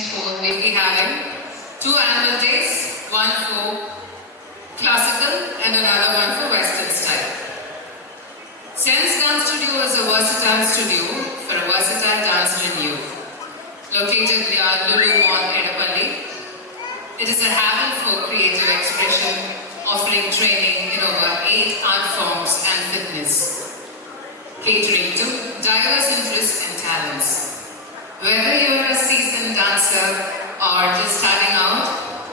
henceforth we'll be having 2 annual days, one for classical and another one for Western style. Sense Dance Studio is a versatile studio for a versatile dancer in youth. Located near Lulu Mall, Edapalli, it is a haven for creative expression, offering training in over 8 art forms and fitness, catering to diverse interests and talents. Whether you are a seasoned dancer or just starting out,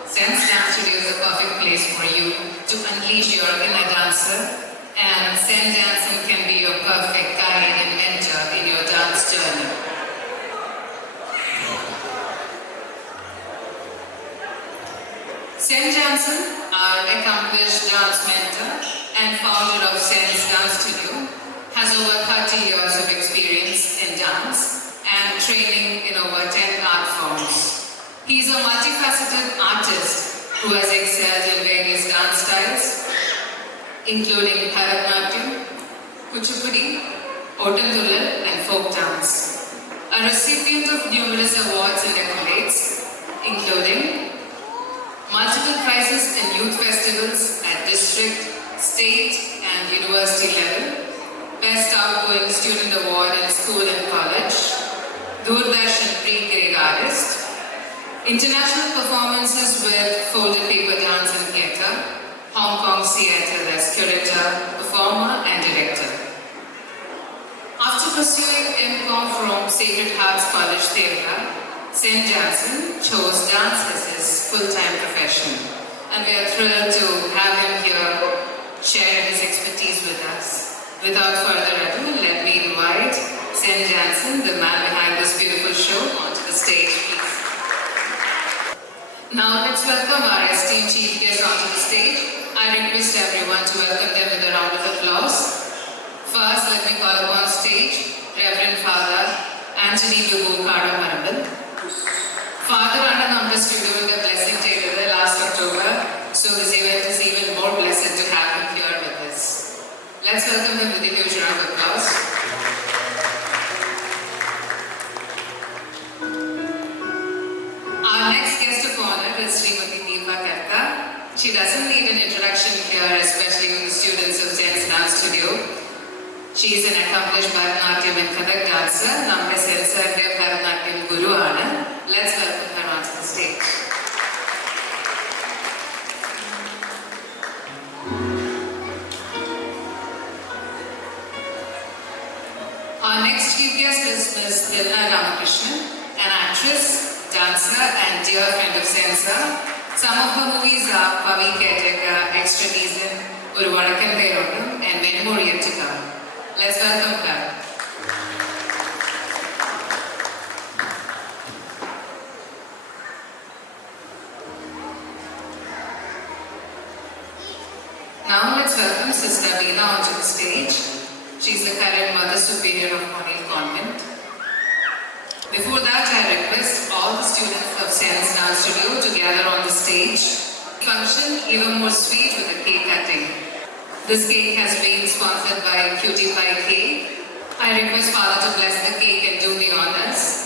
Sense Dance Studio is a perfect place for you to unleash your inner dancer, and Sense Dancing can be your perfect guide and mentor in your dance journey. Sen Jansen, our accomplished dance mentor and founder of Sense Dance Studio, has over 30 years of experience in dance and training in over 10 art forms. He is a multifaceted artist who has excelled in various dance styles, including Bharatanatyam, Kuchipudi, Otantullal, and folk dance. A recipient of numerous awards and accolades, including multiple prizes in youth festivals at district, state, and university level, Best Outgoing Student Award in school and college, Doordarshan Pre-Grade Artist, international performances with Folded Paper Dance and Theatre, Hong Kong Theatre as curator, performer, and director. After pursuing M.Com from Sacred Hearts College, Theatre, Sen Jansen chose dance as his full-time profession, and we are thrilled to have him here share his expertise with us. Without further ado, let me invite Sen Jansen, the man behind this beautiful show, onto the stage, please. Now let's welcome our esteemed chief guest onto the stage. I request everyone to welcome them with a round of applause. First, let me call upon stage Reverend Father Anthony Lugu Kadamaramal. Father under the studio in the blessing table last October, so this event is even more blessed to have him here with us. Let's welcome him with a huge round of applause. Our next guest of honor is Srimati Deepa Karta. She doesn't need an introduction here, especially with the students of Sense Dance Studio. She is an accomplished Bharatanatyam and Kathak dancer. Namme Sensarde Bharatanatyam Guru Ana. Let's welcome her onto the stage. Our next chief guest is Ms. Dilna Ramakrishnan, an actress, dancer, and dear friend of Sensa. Some of her movies are Pavi Caretaker, Extra Decent, Oru Vadakkan Therotum, and many more yet to come. Let's welcome her. Now let's welcome Sister Veena onto the stage. She's the current Mother Superior of Cornell Convent. Before that, I request all the students of Sense Dance Studio to gather on the stage. Function even more sweet with a cake cutting. This cake has been sponsored by Cutie Pie Cake. I request Father to bless the cake and do the honors.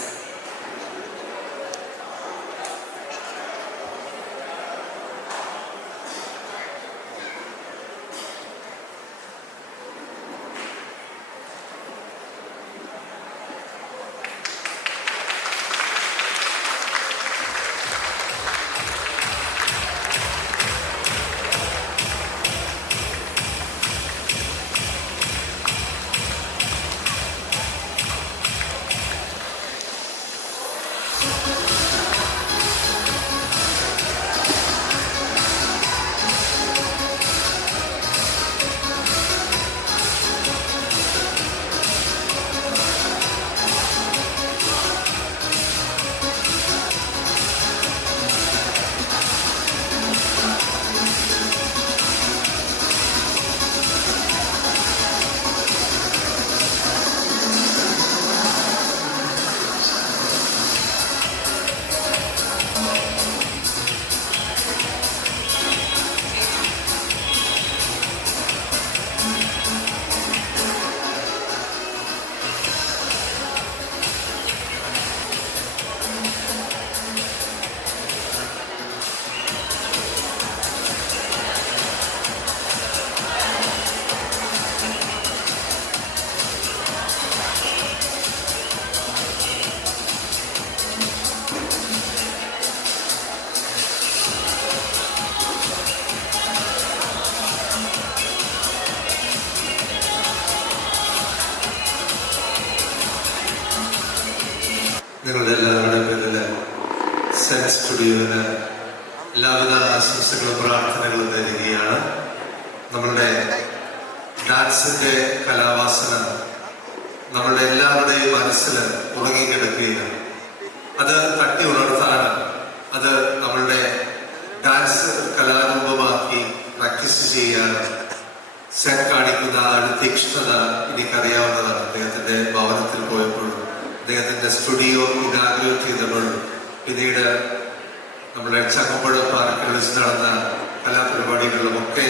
Sen സ്റ്റുഡിയോവിന് എല്ലാവിധ ആശംസകളും പ്രാർത്ഥനകളും നേരുകയാണ്. നമ്മളുടെ ഡാൻസിൻ്റെ കലാവാസന നമ്മളുടെ എല്ലാവരുടെയും മനസ്സിൽ ഉറങ്ങിക്കിടക്കുകയാണ്. അത് തട്ടി ഉണർത്താൻ, അത് നമ്മളുടെ ഡാൻസ് കലാരൂപമാക്കി പ്രാക്ടീസ് ചെയ്യാൻ സെൻ കാണിക്കുന്ന തീക്ഷ്ണത എനിക്കറിയാവുന്നതാണ്. അദ്ദേഹത്തിൻ്റെ ഭവനത്തിൽ പോയപ്പോഴും അദ്ദേഹത്തിൻ്റെ സ്റ്റുഡിയോ ഇനാഗ്രേറ്റ് ചെയ്തപ്പോഴും പിന്നീട് നമ്മുടെ ചങ്ങമ്പുഴ പാർക്കിൽ വെച്ച് നടന്ന കലാപരിപാടികളിലുമൊക്കെ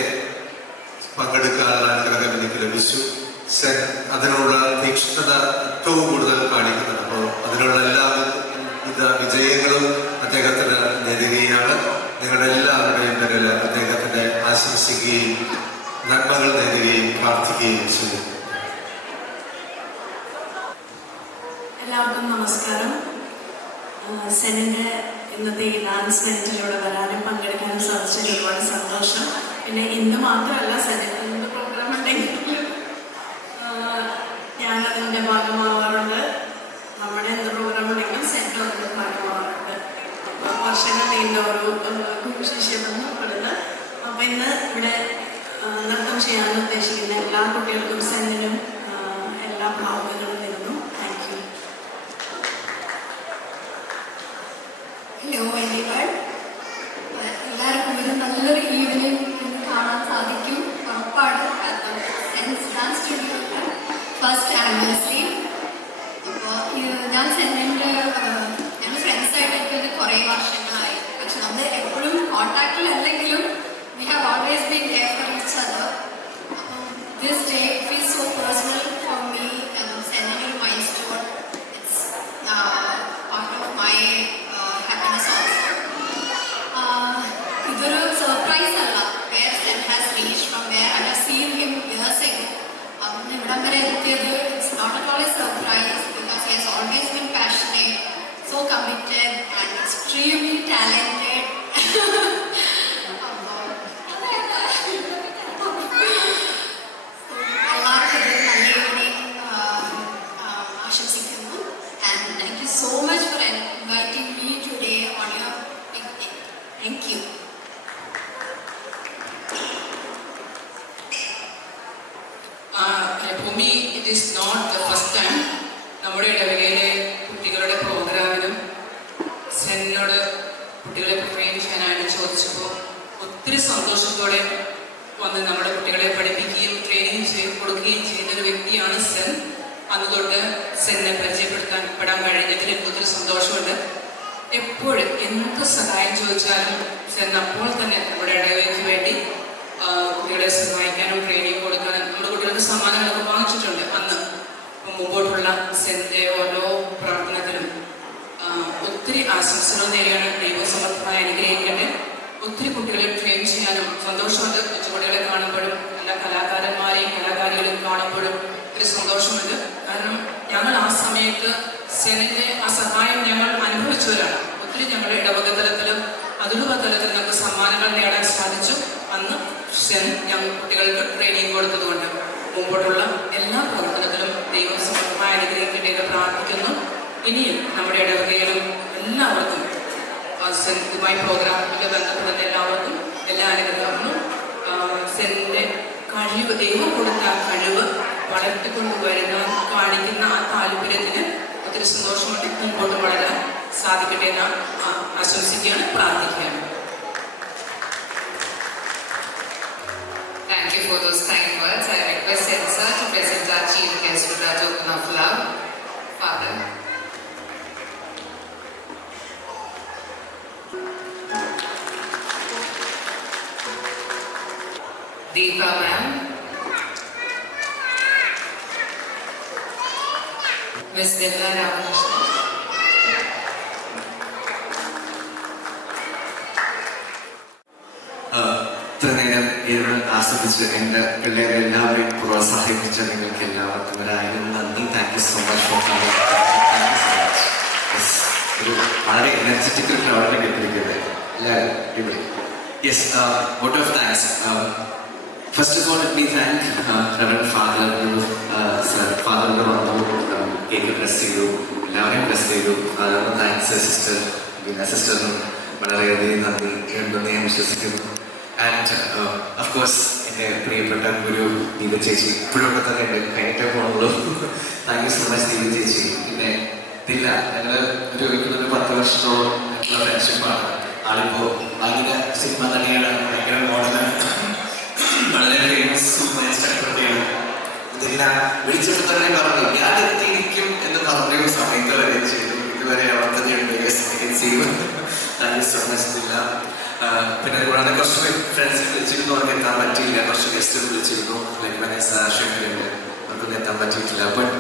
പങ്കെടുക്കാനുള്ള അനുഗ്രഹം എനിക്ക് ലഭിച്ചു. സെൻ അതിനുള്ള തീക്ഷ്ണത ഏറ്റവും കൂടുതൽ കാണിക്കുന്നുണ്ട്. അപ്പോൾ അതിനുള്ള എല്ലാ വിജയങ്ങളും അദ്ദേഹത്തിന് നേരുകയാണ്. നിങ്ങളുടെ എല്ലാവരുടെയും പേരിൽ അദ്ദേഹത്തിൻ്റെ ആശംസിക്കുകയും നന്മകൾ നേരുകയും പ്രാർത്ഥിക്കുകയും ചെയ്യും. എല്ലാവർക്കും നമസ്കാരം. സെനിൻ്റെ ഇന്നത്തെ ഈ ഡാൻസ് മിനിറ്റിലൂടെ വരാനും പങ്കെടുക്കാനും സാധിച്ചതിൽ ഒരുപാട് സന്തോഷം. പിന്നെ ഇന്ന് മാത്രമല്ല, സെനിന് എന്ത് പ്രോഗ്രാം ഉണ്ടെങ്കിലും ഞാനതിൻ്റെ ഭാഗമാവാറുണ്ട്. നമ്മുടെ എന്ത് പ്രോഗ്രാം ഉണ്ടെങ്കിലും സെനിൻ്റെ അതിൻ്റെ ഭാഗമാവാറുണ്ട്. വർഷങ്ങൾ നീണ്ട ഒരു ശിഷ്യമെന്ന് പറയുന്നത്. അപ്പോൾ ഇന്ന് ഇവിടെ നൃത്തം ചെയ്യാൻ ഉദ്ദേശിക്കുന്ന എല്ലാ കുട്ടികൾക്കും സെന്നിനും എല്ലാ ഭാവങ്ങളും നേരുന്നു. Thank you. Hello everyone. എല്ലാവർക്കും ഒരു നല്ലൊരു ഈവനിങ് കാണാൻ സാധിക്കും ഉറപ്പാണ്. Sense Dance studio first anniversary. അപ്പോൾ ഞാൻ സെന്നിൻ്റെ ഞങ്ങൾ ഫ്രണ്ട്സായിട്ട് എനിക്കത് കുറേ വർഷങ്ങളായി. പക്ഷെ നമ്മൾ എപ്പോഴും കോൺടാക്റ്റിലല്ലെങ്കിലും we have always been there for each other. This day feels so personal for me. Sending a milestone. It's part of my happiness also. It's a surprise where Sen has reached from where I have seen him years ago. It's not at all a surprise because he has always been passionate, so committed and extremely talented. So much for inviting me today on your big day. Thank you. For me, it is not the first time നമ്മുടെ ഇടവകയിലെ കുട്ടികളുടെ പ്രോഗ്രാമിനും സെന്നോട് കുട്ടികളെ train ചെയ്യാനായിട്ട് ചോദിച്ചപ്പോൾ ഒത്തിരി സന്തോഷത്തോടെ വന്ന് നമ്മുടെ കുട്ടികളെ പഠിപ്പിക്കുകയും ട്രെയിനിങ് കൊടുക്കുകയും ചെയ്യുന്ന ഒരു വ്യക്തിയാണ് സെൻ. അന്ന് തൊട്ട് സെന്നെ പരിചയപ്പെടുത്താൻ കഴിഞ്ഞതിൽ എനിക്ക് ഒത്തിരി സന്തോഷമുണ്ട്. എപ്പോഴും എന്ത് സഹായം ചോദിച്ചാലും സെൻ അപ്പോൾ തന്നെ നമ്മുടെ ഇടവകയ്ക്ക് വേണ്ടി കുട്ടികളെ സഹായിക്കാനും ട്രെയിനിങ് കൊടുക്കാനും നമ്മുടെ കുട്ടികൾക്ക് സമ്മാനങ്ങളൊക്കെ വാങ്ങിച്ചിട്ടുണ്ട്. അന്ന് മുമ്പോട്ടുള്ള സെൻ്റെ ഓരോ പ്രവർത്തനത്തിലും ഒത്തിരി ആശംസകൾ നേടിയാണ്. ദൈവസമർത്ഥമായി അനുഗ്രഹിക്കട്ടെ. ഒത്തിരി കുട്ടികളെ ട്രെയിൻ ചെയ്യാനും സന്തോഷമുണ്ട്. കൊച്ചുകുട്ടികളെ കാണുമ്പോഴും എല്ലാ കലാകാരന്മാരെയും കലാകാരികളെയും കാണുമ്പോഴും ഒരു സന്തോഷമുണ്ട്. കാരണം ഞങ്ങൾ ആ സമയത്ത് സെനിൻ്റെ ആ സഹായം ഞങ്ങൾ അനുഭവിച്ചവരാണ്. ഒത്തിരി ഞങ്ങളുടെ ഇടവക തലത്തിലും അതിരൂപ തലത്തിലും നമുക്ക് സമ്മാനങ്ങൾ നേടാൻ സാധിച്ചു. അന്ന് സെൻ ഞങ്ങൾ കുട്ടികൾക്ക് ട്രെയിനിങ് കൊടുത്തതുകൊണ്ട് മുമ്പോട്ടുള്ള എല്ലാ പ്രവർത്തനത്തിലും ദൈവം സമർത്ഥമായി അനുഗ്രഹിക്കട്ടെ എന്ന് പ്രാർത്ഥിക്കുന്നു. ഇനിയും നമ്മുടെ ഇടവകയിലും എല്ലാവർക്കും സെൻറ്റുമായി പ്രോഗ്രാമിൽ ബന്ധപ്പെടുന്ന എല്ലാവർക്കും എല്ലാ അനുഗ്രഹങ്ങളും സെന്നിൻ്റെ കഴിവ്, ദൈവം കൊടുത്ത കഴിവ് വളർത്തിക്കൊണ്ടുവരുന്ന കാണിക്കുന്ന ആ താല്പര്യത്തിന് ഒത്തിരി സന്തോഷമുണ്ട്. മുമ്പോട്ട് വളരാൻ സാധിക്കട്ടെ എന്ന് ആശംസിക്കുകയാണ്, പ്രാർത്ഥിക്കുകയാണ്. Thank you for those kind words. I request Sensa to present our chief guest with a token of love. Father. Deepa ma'am. Miss Divya Ramakrishnan. ഇത്ര നേരം ഇരുന്ന് ആസ്വദിച്ച് എൻ്റെ പിള്ളേരെ എല്ലാവരെയും പ്രോത്സാഹിപ്പിച്ച നിങ്ങൾക്ക് എല്ലാവർക്കും ഒരായിരം നന്ദി. Thank you so much for coming. Thank you so much. ഒരു വളരെ എനർജറ്റിക്കൽ ക്രൗഡിലേക്ക് എത്തിയിരിക്കുന്നത് എല്ലാവരും ഇവിടെ. Yes, vote of thanks. First of all let me thank reverend father. ഫാദറിൻ്റെ വന്നു കേക്ക് ബ്ലെസ് ചെയ്തു, എല്ലാവരെയും ബ്ലെസ് ചെയ്തു. താങ്ക്സ് സിസ്റ്റർ ബീന സിസ്റ്ററിനും വളരെയധികം നന്ദി ഉണ്ടെന്ന് ഞാൻ വിശ്വസിക്കുന്നു. ആൻഡ് ഓഫ് കോഴ്സ് എൻ്റെ പ്രിയപ്പെട്ട ഗുരു ദീപ ചേച്ചി ഇപ്പോഴൊക്കെ തന്നെ ഉണ്ട്, കഴിഞ്ഞിട്ടേ പോകുന്നുള്ളൂ. Thank you so much Deepa ചേച്ചി. പിന്നെ ഇല്ല, ഞങ്ങൾ ഒരു 10 വർഷത്തോളം ഉള്ള ഫ്രണ്ട്ഷിപ്പാണ്. ആളിപ്പോൾ ഭയങ്കര സിനിമ തന്നെയാണ്, ഭയങ്കര മോഡലാണ്, വളരെ ഫേമസ് സൂപ്പർ ചക്രവർത്തിയാണ്. ഇതെല്ലാം വിളിച്ചപ്പോൾ തന്നെ പറഞ്ഞു ഞാൻ എത്തിയിരിക്കും എന്ന് പറഞ്ഞ സമയത്ത് വരെ ചെയ്തു. ഇതുവരെ അവിടെ തന്നെയുണ്ട്. താങ്ക് യു സോ മച്ച് ദില്ല. പിന്നെ കൂടാതെ കുറച്ച് ഫ്രണ്ട്സ് വിളിച്ചിരുന്നു, അവർക്ക് എത്താൻ പറ്റിയില്ല. കുറച്ച് ഗസ്റ്റ് വിളിച്ചിരുന്നു, ലൈക്ക് മനസ്സ് ആശയങ്ങളുണ്ട്, അവർക്കൊന്നും എത്താൻ പറ്റിയിട്ടില്ല. ബട്ട്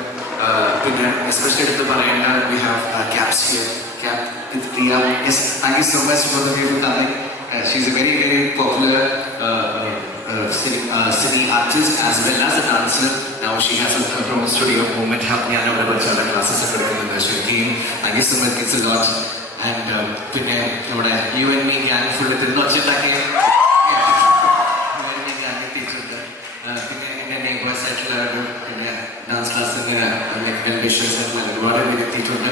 പിന്നെ എസ്പെഷ്യലി എടുത്ത് പറയേണ്ട we have caps here. Cap with Priya. Yes, thank you so much for the people coming. She is A very very popular singing artist as well as a dancer. Now she has her own studio, Movement Hub. ഞാൻ അവിടെ പഠിച്ചുള്ള classes ഒക്കെ എടുക്കുന്നുണ്ട്. ശരിക്കും thank you so much, it's a lot. And പിന്നെ നമ്മുടെ you and me gang full തിരുന്നൊച്ചുണ്ടാക്കിയ എത്തിയിട്ടുണ്ട്. പിന്നെ എൻ്റെ നെയ്ബേഴ്സ് ആയിട്ടുള്ള പിന്നെ ഡാൻസ് ക്ലാസ്സിന് അംബിഷൻസ് ഒരുപാട് പേര് എത്തിയിട്ടുണ്ട്.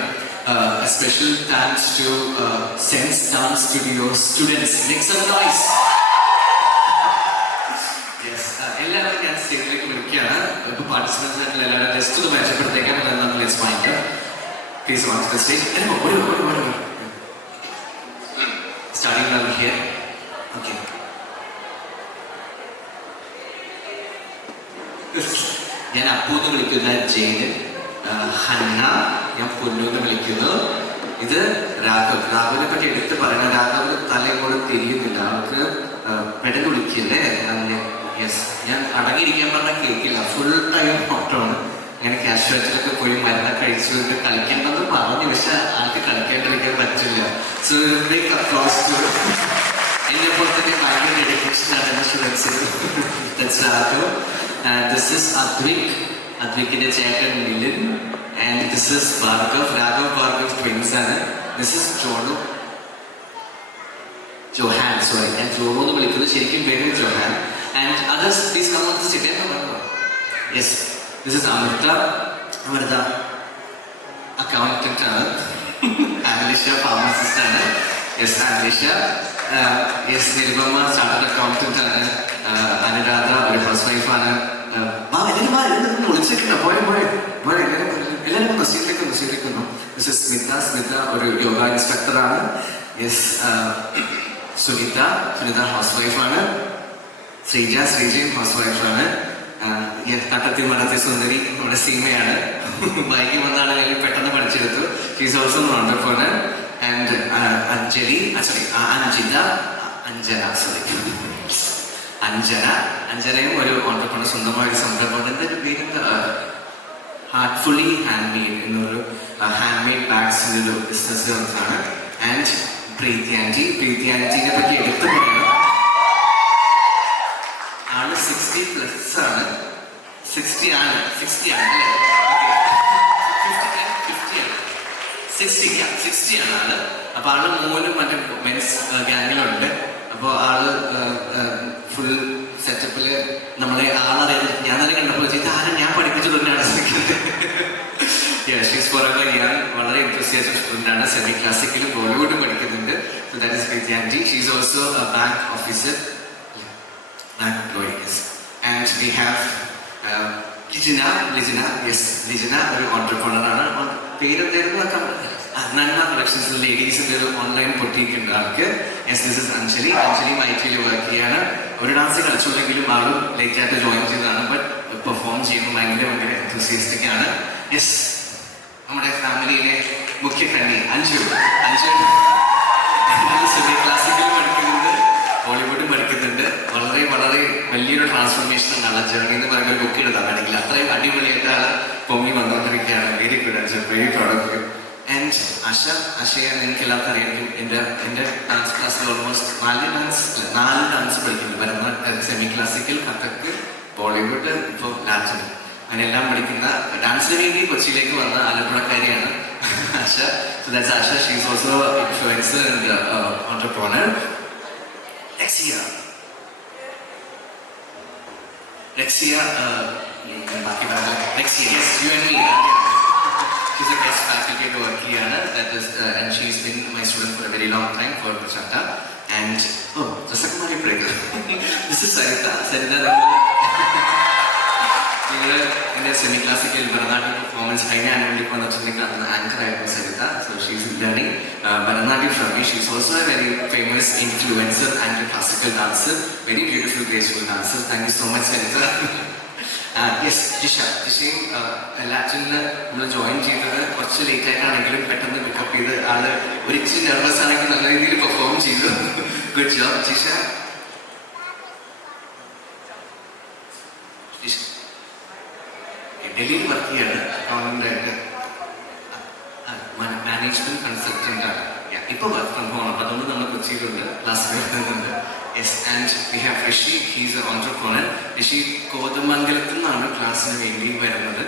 Special thanks to Sense Dance Studio students. Make some noise. എല്ലാവരും ഞാൻ സ്റ്റേജിലേക്ക് വിളിക്കുകയാണ്. ഇപ്പോൾ പാർട്ടിസിപ്പൻസ് ആയിട്ടുള്ള എല്ലാവരും ജസ്റ്റ് ഒന്ന് മെച്ചപ്പെടുത്തേക്കാൻ let's mind. Please watch the stage. Starting love here. Okay, ഞാൻ അപ്പു എന്ന് വിളിക്കുന്ന ജെയിൻ, ഹന്ന ഞാൻ പൊന്നു എന്ന് വിളിക്കുന്നു. ഇത് രാഘവ്. രാഘവിനെ പറ്റി എടുത്ത് പറയണ, രാഘവ് തലയോട് തിരിയുന്നില്ല, അവർക്ക് പെടൽ വിളിക്കില്ലേ. യെസ്, ഞാൻ അടങ്ങിയിരിക്കാൻ പറഞ്ഞാൽ കേൾക്കില്ല, ഫുൾ ടൈം ഫോട്ടോണ്. അങ്ങനെ കാഷ്വാലിറ്റിയിലൊക്കെ പോയി മരുന്നൊക്കെ കഴിച്ചുകൊണ്ട് കളിക്കേണ്ടെന്ന് പറഞ്ഞു, പക്ഷെ ആൾക്ക് കളിക്കാണ്ടിരിക്കാൻ പറ്റില്ല. സോ ബിഗ് അപ്ലോസ് ടു എന്നെ പോലെ തന്നെ ഭയങ്കര ഡെഡിക്കേഷൻ ആയിട്ടുള്ള students. Raghav. This is Advik, അദ്വിക്കിന്റെ ചേട്ടൻ Milin. And this is Bhargav. Raghav Bhargav twins ആണ്. This is Johan. സോറി, ഞാൻ ജോണോ എന്ന് വിളിക്കുന്നത്, ശരിക്കും പേര് Johan. And others, please come on the stage. Yes, this is Amrita. Amrita, accountant. Alisha, pharmacist. Yes, Alisha. Yes, Nirvama, chartered accountant. Anuradha, a housewife. This is Smita. Smita, a yoga instructor. Yes, Sunita, housewife. ശ്രീജയും house വൈഫാണ്. തട്ടത്തിൽ മടത്തി സുന്ദരി നമ്മുടെ സീമയാണ്. Bike വന്നാണെങ്കിൽ പെട്ടെന്ന് പഠിച്ചെടുത്തു. She's also entrepreneur. ആൻഡ് അഞ്ജനയും ഒരു ഓണ്ടർപ്രണർ, സ്വന്തമായ സംരംഭം. എൻ്റെ പേര് ഹാർട്ട്ഫുള്ളി ഹാൻഡ് മെയ്ഡ് എന്നൊരു ഹാൻഡ് മെയ്ഡ് ബാഗ്സിൻ്റെ ഒരു ബിസിനസ് ആണ്. ആൻഡ് പ്രീതി ആൻറ്റിനെ പറ്റി എടുത്തു പറയണം. ആള് 60+ ആണ്. 60 ആണ് അല്ലേ? 60 ആണ് ആള്. അപ്പൊ ആള് 3 മറ്റേ മെൻസ് ഗ്യാങ്ങിലുണ്ട്. അപ്പോൾ ആള് ഫുൾ സെറ്റപ്പില് നമ്മളെ ആളറിയാതെ ഞാൻ തന്നെ കണ്ടപ്പോൾ ആരും ഞാൻ പഠിപ്പിച്ചു തന്നെയാണ് വളരെ എൻതൂസിയാസ്റ്റിക് സ്റ്റുഡൻ്റ് ആണ്. സെമി ക്ലാസിക്കലും ബോളിവുഡും പഠിക്കുന്നുണ്ട്. So that is Preethi aunty. She is also a bank officer. And we have Lijana. Yes, Lijana ഒരു ഓണ്ടർപ്രണർ ആണ്. പേരെന്തായിരുന്നു? നന്മ കളക്ഷൻസ് ലേഡീസിൻ്റെ ഒരു ഓൺലൈൻ പൊട്ടീക്ക് ഉണ്ട് ആൾക്ക്. Yes, this is Anjali. മൈറ്റിയിൽ വർക്ക് ചെയ്യാണ്. ഒരു ഡാൻസ് കളിച്ചുണ്ടെങ്കിലും ആളും ലേറ്റായിട്ട് ജോയിൻ ചെയ്തതാണ്. ബട്ട് പെർഫോം ചെയ്യുമ്പോൾ ഭയങ്കര എൻതൂസിയാസ്റ്റിക് ആണ്. യെസ്, നമ്മുടെ ഫാമിലിയിലെ മുഖ്യ കണ്ണി അഞ്ജു സെമി ക്ലാസിക്കലും പഠിക്കുന്നുണ്ട്, ബോളിവുഡും പഠിക്കുന്നുണ്ട്. വളരെ വലിയൊരു ട്രാൻസ്ഫോർമേഷൻ ആണ് ജേർണി എന്ന് പറയുമ്പോൾ ബുക്ക് എടുത്താണെങ്കിൽ അത്രയും അടിപൊളിയായിട്ട് ആൾ പൊങ്ങി വന്നുകൊണ്ടിരിക്കുകയാണ്. Very good answer, very proud of you. And അശയെ എനിക്ക് എല്ലാവർക്കും അറിയാമെങ്കിൽ എൻ്റെ ഡാൻസ് ക്ലാസ്സിൽ ഓൾമോസ്റ്റ് 4 ഡാൻസ് പഠിക്കുന്നുണ്ട്. വരുന്ന സെമി ക്ലാസിക്കൽ, കഥക്ക്, ബോളിവുഡ്, ഇപ്പോൾ ലാറ്റിൻ, അങ്ങനെയെല്ലാം പഠിക്കുന്ന ഡാൻസിന് വേണ്ടി കൊച്ചിയിലേക്ക് വന്ന ആലപ്പുഴക്കാരിയാണ് ആശ. So that's Asha. She is also an influencer and entrepreneur. Lexia, yes, you and me. She's a guest faculty. faculty ആയിട്ട് വർക്ക് ചെയ്യാണ്. That is, and she's been my student for a very long time for Chata. And dress മാറി ഇപ്പോഴേക്ക് this is Saritha നിങ്ങൾ എൻ്റെ semi classical Bharatanatyam performance കഴിഞ്ഞ ആനുവലിലേക്ക് വന്നിട്ടുണ്ടെങ്കിൽ അന്ന് anchor ആയിരുന്നു Saritha. So she's learning Bharatanatyam from me. She's also a very famous influencer and classical dancer, very beautiful graceful dancer. Thank you so much Saritha. Yes, ജിഷയും ലാറ്റിനിൽ നമ്മൾ ജോയിൻ ചെയ്തത് കുറച്ച് ലേറ്റ് ആയിട്ടാണെങ്കിലും പെട്ടെന്ന് പിക്കപ്പ് ചെയ്ത് ആള് ഒരിച്ചിരി നെർവസ് ആണെങ്കിൽ നല്ല രീതിയിൽ പെർഫോം ചെയ്തു. Good job Jisha. ഡൽഹിയിൽ വർക്ക് ചെയ്യാണ്, അക്കൗണ്ടന്റ് ആയിട്ട്, മാനേജ്മെന്റ് കൺസൾട്ടന്റ് ആണ്. ഇപ്പോൾ വർക്ക് ഫ്രം ഹോം, അപ്പോൾ അതുകൊണ്ട് നമ്മൾ കൊച്ചിയിലുണ്ട്, ക്ലാസ് വരുന്നുണ്ട്. Yes, and we have Rishi, he's a entrepreneur. Rishi കോതമംഗലത്തിൽ നിന്നാണ് ക്ലാസ്സിന് വേണ്ടി വരുന്നത്.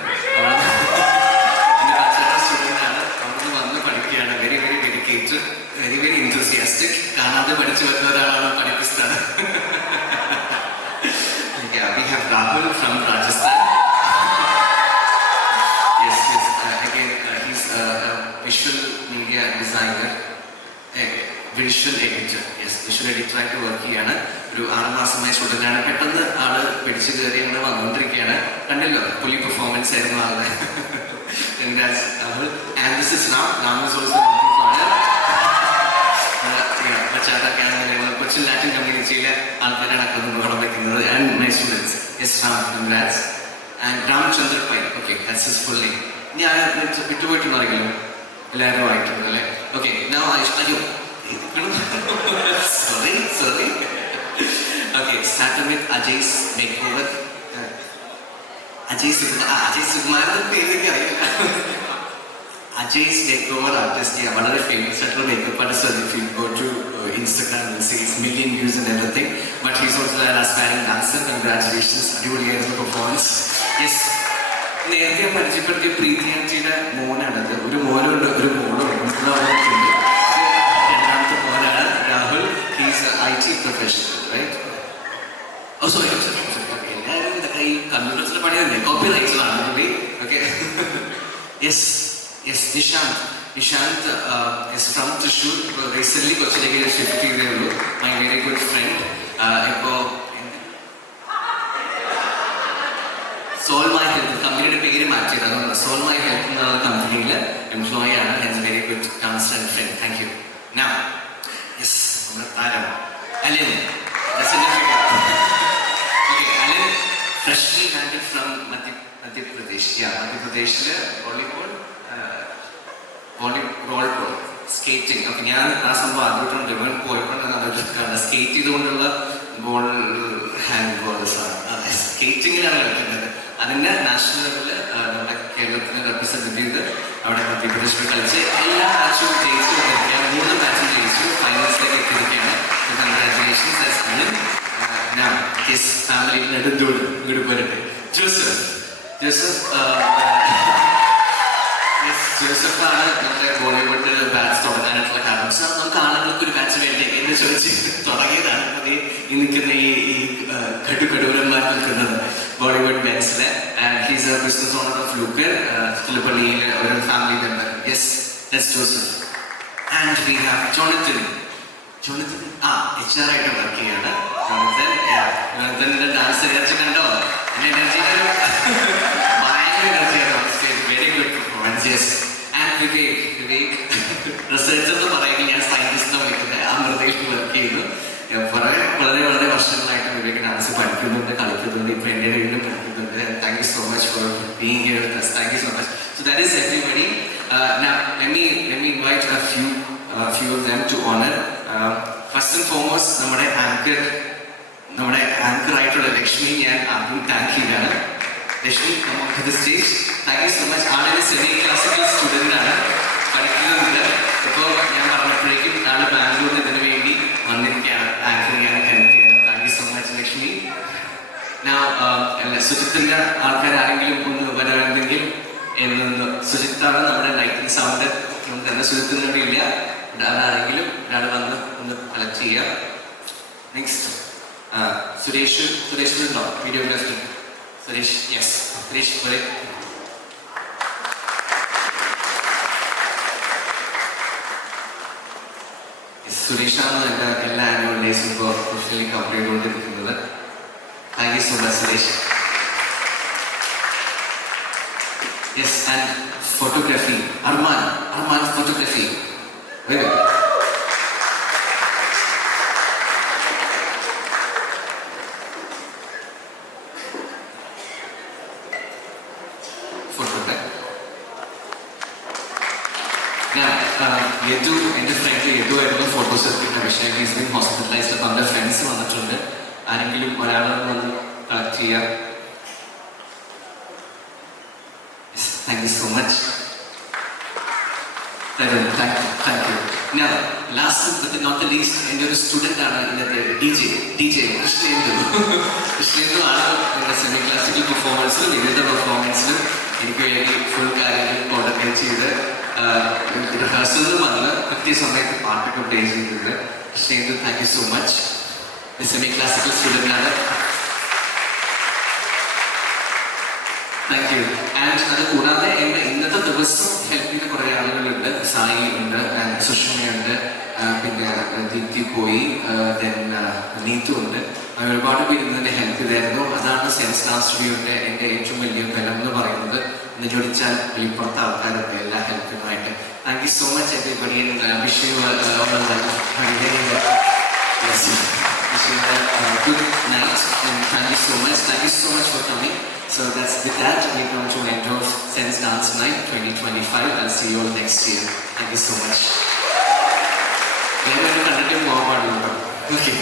എൻ്റെ ബാച്ചലർ സ്റ്റുഡൻ്റ് ആണ്, അവിടെ വന്ന് പഠിക്കുകയാണ്. Very very dedicated, very very enthusiastic. കാണാതെ പഠിച്ചു വരുന്ന ഒരാളാണ്, പഠിപ്പിസ്റ്റാണ്. We have Rahul from Rajasthan. He's a visual media designer, visual editor. Yes, visual editor ആയിട്ട് വർക്ക് ചെയ്യാണ്. ഒരു 6 മാസമായി സ്റ്റുഡൻ്റാണ്. പെട്ടെന്ന് ആള് പിടിച്ചു കയറി അങ്ങനെ വന്നുകൊണ്ടിരിക്കുകയാണ്. കണ്ടല്ലോ, പുലി പെർഫോമൻസ് ആയിരുന്നു ആളുടെ. And this is Ram is also Cochin Latin കമ്മ്യൂണിറ്റിയിലെ ആൾക്കാരാണ് അക്കൊന്നും പടം വയ്ക്കുന്നത്. And my students. Yes Ram, congrats. And Ramachandra Pai, okay, that's his full name. ഞാൻ വിട്ടുപോയിട്ടൊന്നും അറിയില്ല, എല്ലാവരും ആയിട്ടുണ്ട് അല്ലേ? Okay, sorry. Okay, start with Ajay's makeover. Ajay Sukumaran പേരൊക്കെ അറിയില്ല. അജയ്സ് മേക്ക് ഓവർ ആർട്ടിസ്റ്റ്, വളരെ ഫേമസ് ആയിട്ടുള്ള makeup artist. If you go to Instagram, you'll see his million views and everything. But he's also an aspiring dancer. Congratulations, അടിപൊളിയായിരുന്നു performance. Yes, നേരത്തെ പരിചയപ്പെടുത്തിയ പ്രീതി ആൻറ്റിയുടെ മോനാണത്. ഒരു മോനുണ്ട്, ഒരു മോളുണ്ട്. രണ്ടാമത്തെ മോനാണ് Rahul. He's IT professional, right? Oh sorry, എല്ലാവരും ഇതൊക്കെ ഈ കമ്പ്യൂട്ടേഴ്സിന്റെ പണി തന്നെ, കോപ്പി റൈറ്ററാണ് പുള്ളി. Okay, yes. Nishant is from Thrissur. Recently കൊച്ചിയിലേക്ക് ഷിഫ്റ്റ് ചെയ്തേ ഉള്ളൂ. My very good friend. ഇപ്പോൾ സോൾ മൈ ഹെൽത്ത് കമ്പനിയുടെ പേര് മാറ്റിയത്, അതുകൊണ്ട് സോൾ മൈ ഹെൽത്ത് എന്ന കമ്പനിയിൽ എംപ്ലോയി ആണ്. And very good dancer and friend. Thank you. Now yes, നമ്മുടെ താരം Alin. Okay, Alin freshly landed from Madhya Pradesh. മധ്യപ്രദേശില് റോൾ ബോൾ സ്കേറ്റിംഗ്. അപ്പം ഞാൻ ആ സംഭവം ആദ്യമായിട്ടാണ് ഡെവലപ്പ് പോയപ്പോഴാണ് സ്കേറ്റ് ചെയ്തുകൊണ്ടുള്ള ബോൾ, ഹാൻഡ് ബോൾസാണ്. സ്കേറ്റിങ്ങിലാണ് കളിക്കുന്നത്. അതിൻ്റെ നാഷണൽ ലെവലിൽ നമ്മുടെ കേരളത്തിനെ റെപ്രസെൻറ്റ് ചെയ്ത് അവിടെ മധ്യപ്രദേശിൽ കളിച്ച് എല്ലാ മാച്ചും ജയിച്ചു വന്നിരിക്കുകയാണ്. 3 മാച്ചും ജയിച്ചു, ഫൈനൽസിലേക്ക് എത്തിയിരിക്കുകയാണ്. കൺഗ്രാറ്റുലേഷൻസ്. ഫാമിലി നെടുന്തോട് ഇങ്ങോട്ട് പോയിട്ട് ജോസഫാണ് നമ്മുടെ ബോളിവുഡ് ബാച്ച് തുടങ്ങാനായിട്ടുള്ള കാരണം. സോ നമുക്ക് ആളുകൾക്ക് ഒരു ബാച്ച് വേണ്ടി എന്ന് ചോദിച്ച് തുടങ്ങിയതാണ്. അത് ഈ നിൽക്കുന്ന ഈ കടുകടൂരന്മാർ നിൽക്കുന്നത് ബോളിവുഡ് ബാച്ചിലെ. And he's a business owner of Looker, ചിലപ്പള്ളിയിലെ ഒരു family member. Yes, that's Joseph. And we have Jonathan. HR ആയിട്ട് വർക്ക് ചെയ്യാണ്. ജോണത്തൻ്റെ ഡാൻസ് എനർജി കണ്ടോ? എൻ്റെ എനർജി ഭയങ്കര എനർജിയാണ്. Very good performance. Yes. And Vivek researcher എന്ന് പറയുമ്പോൾ ഞാൻ സയൻറ്റിസ്റ്റിനെ വിളിക്കുന്നത്. അമൃതയിൽ വർക്ക് ചെയ്യുന്നു. വളരെ വർഷങ്ങളായിട്ട് വിവേക് ഡാൻസ് പഠിക്കുന്നുണ്ട്, കളിക്കുന്നുണ്ട്. ഇപ്പോൾ എൻ്റെ വീട്ടിലും പഠിക്കുന്നുണ്ട്. Thank you so much for being here with us. Thank you so much. So that is everybody. Now let me invite a few of them to honor. First and foremost, നമ്മുടെ anchor ആയിട്ടുള്ള ലക്ഷ്മി ഞാൻ ആദ്യം thank ചെയ്യാണ്. Lakshmi, come on to the stage. Thank you so much. ആളൊരു semi classical student ആണ്, പഠിക്കുന്നുണ്ട്. ഇപ്പോൾ ഞാൻ പറഞ്ഞപ്പോഴേക്കും ആള് ബാംഗ്ലൂരിൽ ഇതിനു വേണ്ടി വന്നിരിക്കുകയാണ്, ആങ്കർ ചെയ്യാൻ ഹെൽപ്പ് ചെയ്യാൻ. Thank you so much Lakshmi. സുജിത്തിൻ്റെ ആൾക്കാരാരെങ്കിലും ഒന്ന് വരാണെങ്കിൽ എന്നൊന്ന്. സുജിത്താണ് നമ്മുടെ ലൈറ്റിംഗ് സൗണ്ട്. നമുക്ക് തന്നെ സുജിത്തിന് വേണ്ടിയില്ല, അതാരെങ്കിലും ഒരാൾ വന്ന് ഒന്ന് കളക്ട് ചെയ്യുക. നെക്സ്റ്റ് സുരേഷിനുണ്ടോ വീഡിയോഗ്രാഫി? സുരേഷ്, യെസ് സുരേഷ് പോലെ. സുരേഷാണ് എൻ്റെ എല്ലാ ആനുവൽ ഡേയ്സും ഇപ്പോൾ ഒഫീഷ്യലി കവർ ചെയ്തുകൊണ്ടിരിക്കുന്നത്. Thank you so much Suresh. Yes, and photography Arman photography വരും. യദു, എൻ്റെ ഫ്രണ്ട് യദു ആയിരുന്നു ഫോട്ടോസ് എടുക്കുന്ന വിഷയം. Is been hospitalised. അപ്പം അവരുടെ ഫ്രണ്ട്സ് വന്നിട്ടുണ്ട്. ആരെങ്കിലും ഒരാളൊന്ന് വന്ന് കളക്ട് ചെയ്യാം. Thank you so much. Thank you. ഞാൻ last but not the least എൻ്റെ ഒരു സ്റ്റുഡൻ്റ് ആണ് ഇന്നത്തെ ഡി ജെ കൃഷ്ണേന്ദു ആണ്. എൻ്റെ സെമി ക്ലാസിക്കൽ പെർഫോമൻസിലും വിവിധ പെർഫോമൻസിലും എനിക്ക് വേണ്ടി ഫുൾ കാര്യങ്ങൾ കോർഡിനേറ്റ് ചെയ്ത് റിഹേഴ്സലിൽ വന്ന് കൃത്യസമയത്ത് പാട്ടൊക്കെ പ്ലേ ചെയ്തിട്ടുണ്ട്. Krishnendu, thank you so much. Semi classical student ആണ്. Thank you. ആൻഡ് അത് കൂടാതെ എൻ്റെ ഇന്നത്തെ ദിവസം ഹെൽപ്പ് ചെയ്ത കുറേ ആളുകളുണ്ട്. സായി ഉണ്ട്, സുഷമയുണ്ട്, പിന്നെ ദീപ്തി പോയി, ദെൻ നീതു ഉണ്ട്. അങ്ങനെ ഒരുപാട് പേര് ഇന്നെ ഹെൽപ്പ് ചെയ്തായിരുന്നു. അതാണ് സെൻസ് ഡാൻസ് സ്റ്റുഡിയോയുടെ എൻ്റെ ഏറ്റവും വലിയ ബലം എന്ന് പറയുന്നത്. എന്ന് ചോദിച്ചാൽ വെളിപ്പുറത്തെ ആൾക്കാരൊക്കെ എല്ലാ ഹെൽപ്പിനുമായിട്ട്. Thank you so much everybody. Wish you good night and thank you so much for coming. So that's with that we come to end of Sense Dance Night 2025. I'll see you all next year. Thank you so much. Okay.